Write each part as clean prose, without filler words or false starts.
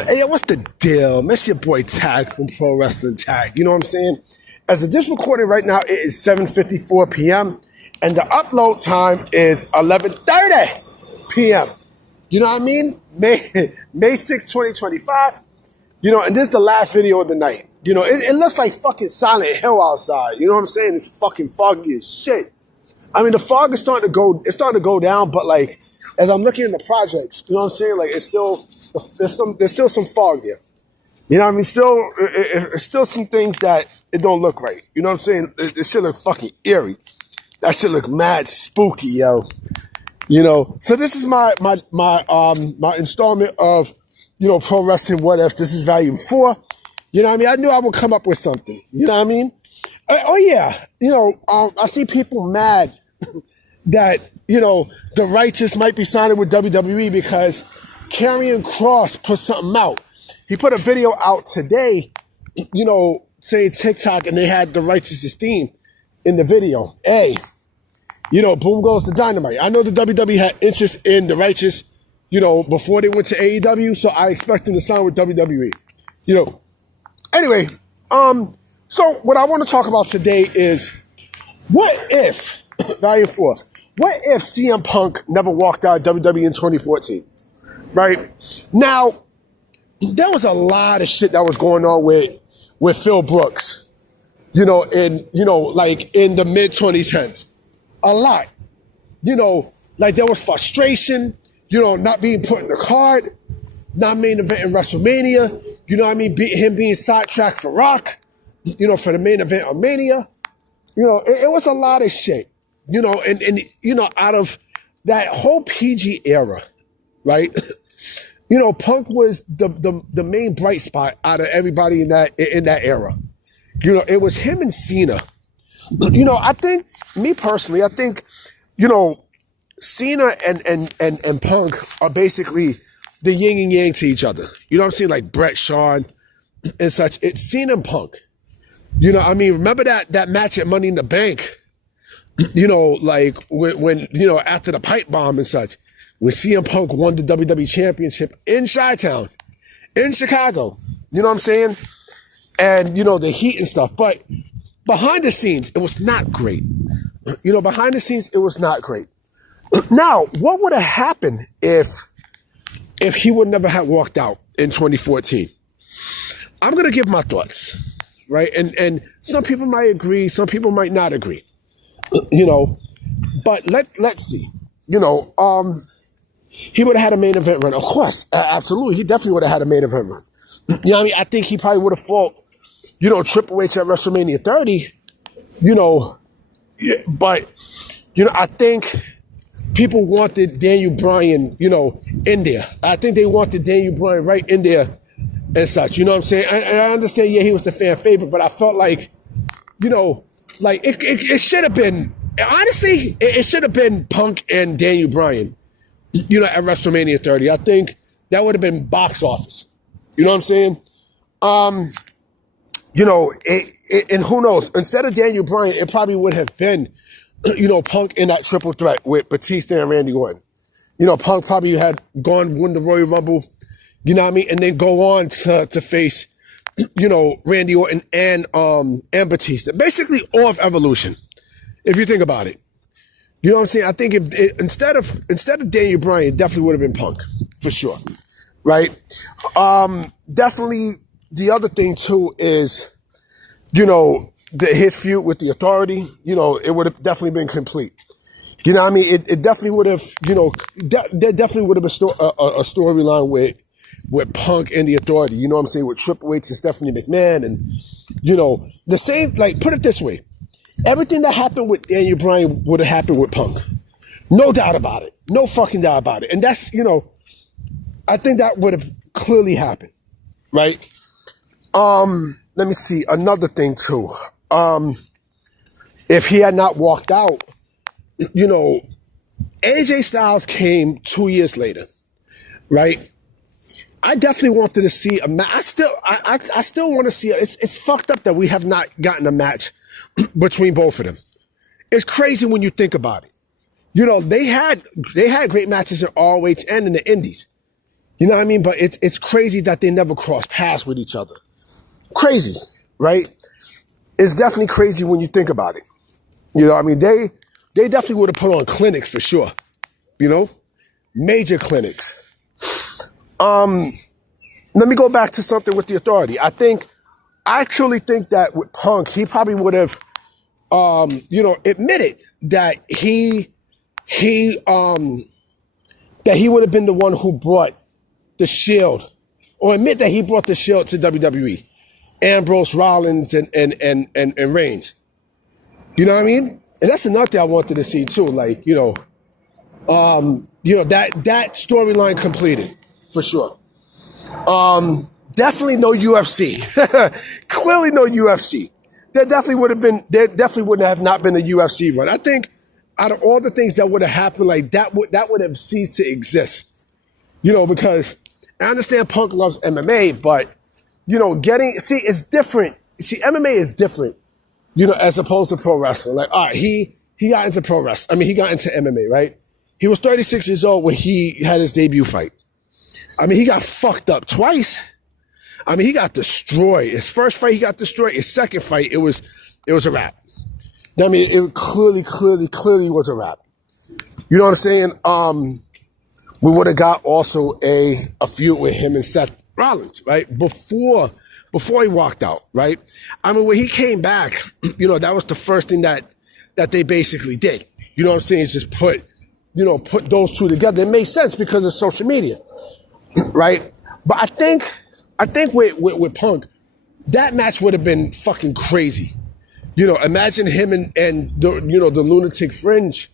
Hey, yo, what's the deal? Miss your boy Tag from Pro Wrestling Tag. You know what I'm saying? As of this recording right now, it is 7:54 p.m. and the upload time is 11:30 p.m. You know what I mean? May 6, 2025. You know, and this is the last video of the night. You know, it looks like fucking Silent Hill outside. You know what I'm saying? It's fucking foggy as shit. I mean, the fog is starting to go down, but like, as I'm looking at the projects, you know what I'm saying? Like, there's still some fog there. You know what I mean? It's still some things that it don't look right. You know what I'm saying? It should look fucking eerie. That should look mad spooky, yo. You know, so this is my installment of, you know, Pro Wrestling What If. This is volume 4. You know what I mean? I knew I would come up with something. You know what I mean? Oh yeah. You know, I see people mad that, you know, the righteous might be signing with WWE because Karrion Kross put something out. He put a video out today, you know, saying TikTok, and they had the righteous theme in the video. Hey, you know, boom goes the dynamite. I know the WWE had interest in the righteous, you know, before they went to AEW, so I expect them to sign with WWE. You know, anyway, so what I want to talk about today is, what if, volume 4, what if CM Punk never walked out of WWE in 2014, right? Now, there was a lot of shit that was going on with Phil Brooks, you know, like in the mid-2010s. A lot. You know, like there was frustration, you know, not being put in the card, not main event in WrestleMania, you know what I mean? Him being sidetracked for Rock, you know, for the main event of Mania. You know, it was a lot of shit, you know, and you know, out of that whole PG era, right? You know, Punk was the main bright spot out of everybody in that era. You know, it was him and Cena. You know, I think, me personally, I think, you know, Cena and Punk are basically the yin and yang to each other. You know what I'm saying? Like Bret, Shawn, and such. It's Cena and Punk. You know, I mean, remember that match at Money in the Bank? You know, like when you know, after the pipe bomb and such, when CM Punk won the WWE Championship in Chi-Town, in Chicago. You know what I'm saying? And, you know, the heat and stuff. But behind the scenes, it was not great. You know, behind the scenes, it was not great. Now, what would have happened if he would never have walked out in 2014? I'm going to give my thoughts, right? And some people might agree, some people might not agree. You know, but let's see. You know, he would have had a main event run. Of course, absolutely. He definitely would have had a main event run. You know what I mean? I think he probably would have fought, you know, Triple H at WrestleMania 30, you know, but, you know, I think people wanted Daniel Bryan, you know, in there. I think they wanted Daniel Bryan right in there and such, you know what I'm saying? I understand, yeah, he was the fan favorite, but I felt like, you know, like it should have been, honestly, it should have been Punk and Daniel Bryan, you know, at WrestleMania 30. I think that would have been box office. You know what I'm saying? You know, and who knows? Instead of Daniel Bryan, it probably would have been, you know, Punk in that triple threat with Batista and Randy Orton. You know, Punk probably had won the Royal Rumble, you know what I mean? And then go on to face, you know, Randy Orton and Batista. Basically all of Evolution, if you think about it. You know what I'm saying? I think instead of Daniel Bryan, it definitely would have been Punk, for sure. Right? Definitely the other thing too is, you know, his feud with the Authority, you know, it would have definitely been complete. You know what I mean? It definitely would have, you know, there definitely would have been a storyline with Punk and the Authority, you know what I'm saying? With Triple H and Stephanie McMahon and, you know, the same, like, put it this way. Everything that happened with Daniel Bryan would have happened with Punk. No doubt about it. No fucking doubt about it. And that's, you know, I think that would have clearly happened, right? Let me see, another thing too. If he had not walked out, you know, AJ Styles came 2 years later, right? I definitely wanted to see a match. I still want to see it's fucked up that we have not gotten a match between both of them. It's crazy when you think about it. You know, they had great matches in ROH and in the Indies. You know what I mean? But it's crazy that they never crossed paths with each other. Crazy, right? It's definitely crazy when you think about it. You know, I mean, they definitely would have put on clinics for sure. You know, major clinics. Let me go back to something with the Authority. I truly think that with Punk, he probably would have, admitted that he would have been the one who brought the Shield, or admit that he brought the Shield to WWE. Ambrose, Rollins, and Reigns. You know what I mean? And that's another thing I wanted to see too. Like, that storyline completed for sure. Definitely no UFC. Clearly no UFC. There definitely would have not been a UFC run. I think out of all the things that would have happened, like that would have ceased to exist. Because I understand Punk loves MMA, but it's different. See, MMA is different, as opposed to pro wrestling. Like, all right, he got into pro wrestling. I mean, he got into MMA, right? He was 36 years old when he had his debut fight. I mean, he got fucked up twice. I mean, he got destroyed. His first fight, he got destroyed. His second fight, it was a wrap. I mean, it clearly was a wrap. You know what I'm saying? We would have got also a feud with him and Seth Rollins, right? Before he walked out, right? I mean, when he came back, that was the first thing that they basically did. You know what I'm saying? Is just put those two together. It made sense because of social media, right? But I think with Punk, that match would have been fucking crazy. Imagine him and the Lunatic Fringe,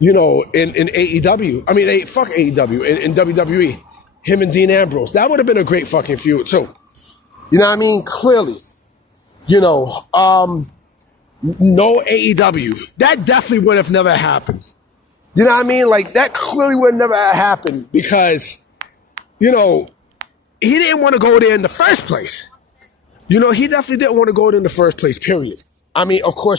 in AEW. I mean, fuck AEW, in WWE. Him and Dean Ambrose. That would have been a great fucking feud too. You know what I mean? Clearly. No AEW. That definitely would have never happened. You know what I mean? Like, that clearly would never have happened because, he didn't want to go there in the first place. He definitely didn't want to go there in the first place, period. I mean, of course,